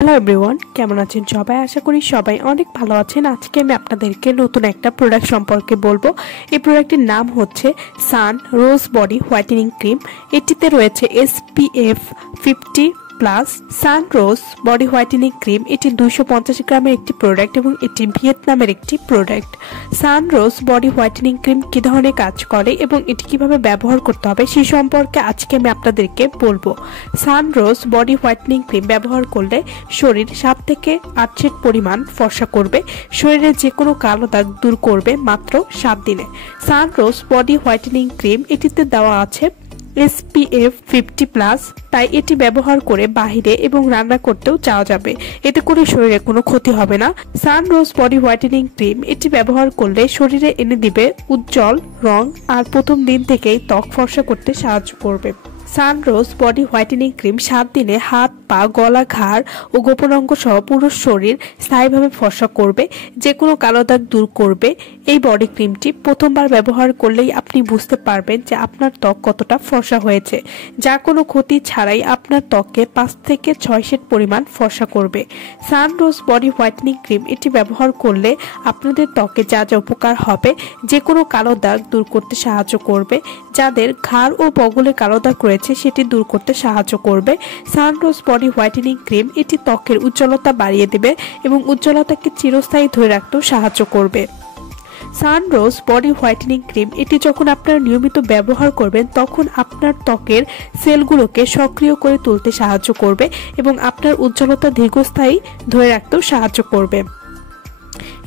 Hello everyone, কেমন আছেন সবাই? আশা করি সবাই অনেক ভালো আছেন। আজকে আমি আপনাদেরকে নতুন একটা প্রোডাক্ট সম্পর্কে বলবো। এই প্রোডাক্টের নাম হচ্ছে সান রোজ বডি হোয়াইটেনিং ক্রিম। এটিতে রয়েছে SPF 50+ সান রোজ বডি হোয়াইটেনিং ক্রিম। এটি 250 গ্রামের একটি প্রোডাক্ট এবং এটি ভিয়েতনামের একটি প্রোডাক্ট। সান রোজ বডি হোয়াইটেনিং ক্রিম কী ধরনের কাজ করে এবং এটি কিভাবে ব্যবহার করতে হবে সেই সম্পর্কে আজকে আমি আপনাদেরকে বলবো। সান রোজ বডি হোয়াইটেনিং ক্রিম ব্যবহার করলে শরীর 7 থেকে 8 পরিমাণ ফর্সা করবে। শরীরে যে কোনো কালো দাগ দূর করবে মাত্র 7 দিনে। সান রোজ বডি হোয়াইটেনিং ক্রিম এটিতে দেওয়া আছে SPF 50+, তাই এটি ব্যবহার করে বাহিরে এবং রান্না করতেও যাওয়া যাবে। এতে করে শরীরে কোনো ক্ষতি হবে না। সান রোজ বডি হোয়াইটেনিং ক্রিম এটি ব্যবহার করলে শরীরে এনে দিবে উজ্জ্বল রং আর প্রথম দিন থেকেই ত্বক ফর্সা করতে সাহায্য করবে। সান রোজ বডি হোয়াইটেনিং ক্রিম 7 দিনে হাত, পা, গলা, ঘাড় ও গোপন অঙ্গ সহ পুরো শরীর স্থায়ীভাবে ফর্সা করবে, যে কোনো কালো দাগ দূর করবে। এই বডি ক্রিমটি প্রথমবার ব্যবহার করলেই আপনি বুঝতে পারবেন যে আপনার ত্বক কতটা ফর্সা হয়েছে, যা কোনো ক্ষতি ছাড়াই আপনার ত্বককে 5 থেকে 6 শেড পরিমাণ ফর্সা করবে। সান রোজ বডি হোয়াইটেনিং ক্রিম এটি ব্যবহার করলে আপনাদের ত্বকে যা যা উপকার হবে, যে কোনো কালো দাগ দূর করতে সাহায্য করবে। যাদের ঘাড় ও বগলে কালো দাগ রয়েছে সেটি দূর করতে সাহায্য করবে। সান রোজ বডি হোয়াইটেনিং ক্রিম এটি ত্বকের উজ্জ্বলতা বাড়িয়ে দেবে এবং উজ্জ্বলতাকে চিরস্থায়ী ধরে রাখতেও সাহায্য করবে। সান রোজ বডি হোয়াইটেনিং ক্রিম এটি যখন আপনারা নিয়মিত ব্যবহার করবেন তখন আপনার ত্বকের সেলগুলোকে সক্রিয় করে তুলতে সাহায্য করবে এবং আপনার উজ্জ্বলতা দীর্ঘস্থায়ী ধরে রাখতেও সাহায্য করবে।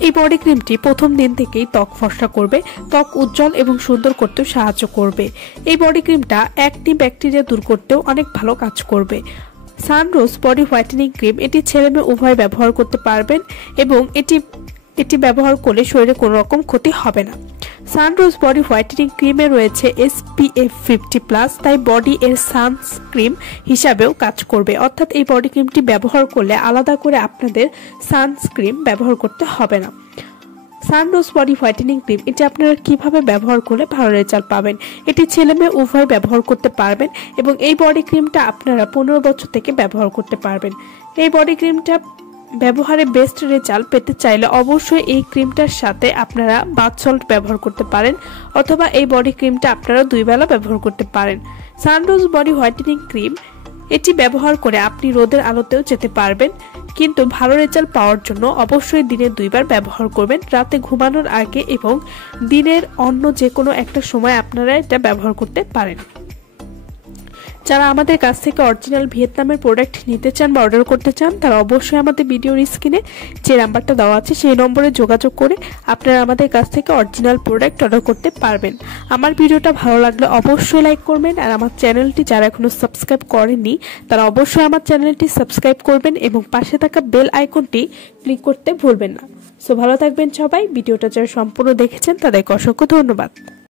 এই বডি ক্রিমটি প্রথম দিন থেকেই ত্বক ফর্সা করবে, ত্বক উজ্জ্বল এবং সুন্দর করতেও সাহায্য করবে। এই বডি ক্রিমটা অ্যাকনি ব্যাকটেরিয়া দূর করতেও অনেক ভালো কাজ করবে। সান রোজ বডি হোয়াইটেনিং ক্রিম এটি ছেলে মেয়ে উভয় ব্যবহার করতে পারবেন এবং এটি ব্যবহার করলে শরীরে কোনো রকম ক্ষতি হবে না। সান রোজ বডি হোয়াইটেনিং ক্রিমে রয়েছে SPF 50+, তাই বডি এর সানস্ক্রিন হিসাবেও কাজ করবে। অর্থাৎ এই বডি ক্রিমটি ব্যবহার করলে আলাদা করে আপনাদের সানস্ক্রিন ব্যবহার করতে হবে না। সান রোজ বডি হোয়াইটেনিং ক্রিম এটি আপনারা কিভাবে ব্যবহার করলে ভালো রেজাল্ট পাবেন? এটি ছেলে মেয়ে উভয় ব্যবহার করতে পারবেন এবং এই বডি ক্রিমটা আপনারা 15 বছর থেকে ব্যবহার করতে পারবেন। এই বডি ক্রিমটা ব্যবহারে বেস্ট রেজাল্ট পেতে চাইলে অবশ্যই এই ক্রিমটার সাথে আপনারা বাথ সল্ট ব্যবহার করতে পারেন অথবা এই বডি ক্রিমটা আপনারা 2 বেলা ব্যবহার করতে পারেন। সান রোজ বডি হোয়াইটেনিং ক্রিম এটি ব্যবহার করে আপনি রোদের আলোতেও যেতে পারবেন, কিন্তু ভালো রেজাল্ট পাওয়ার জন্য অবশ্যই দিনে 2 বার ব্যবহার করবেন, রাতে ঘুমানোর আগে এবং দিনের অন্য যে কোনো একটা সময় আপনারা এটা ব্যবহার করতে পারেন। যারা আমাদের কাছ থেকে অরিজিনাল ভিয়েতনামের প্রোডাক্ট নিতে চান বা অর্ডার করতে চান তারা অবশ্যই আমাদের ভিডিওর স্ক্রিনে যে নাম্বারটা দেওয়া আছে সেই নম্বরে যোগাযোগ করে আপনারা আমাদের কাছ থেকে অরিজিনাল প্রোডাক্ট অর্ডার করতে পারবেন। আমার ভিডিওটা ভালো লাগলে অবশ্যই লাইক করবেন আর আমার চ্যানেলটি যারা এখনো সাবস্ক্রাইব করেননি তারা অবশ্যই আমার চ্যানেলটি সাবস্ক্রাইব করবেন এবং পাশে থাকা বেল আইকনটি ক্লিক করতে ভুলবেন না। সো ভালো থাকবেন সবাই। ভিডিওটা যারা সম্পূর্ণ দেখেছেন তাদেরকে অসংখ্য ধন্যবাদ।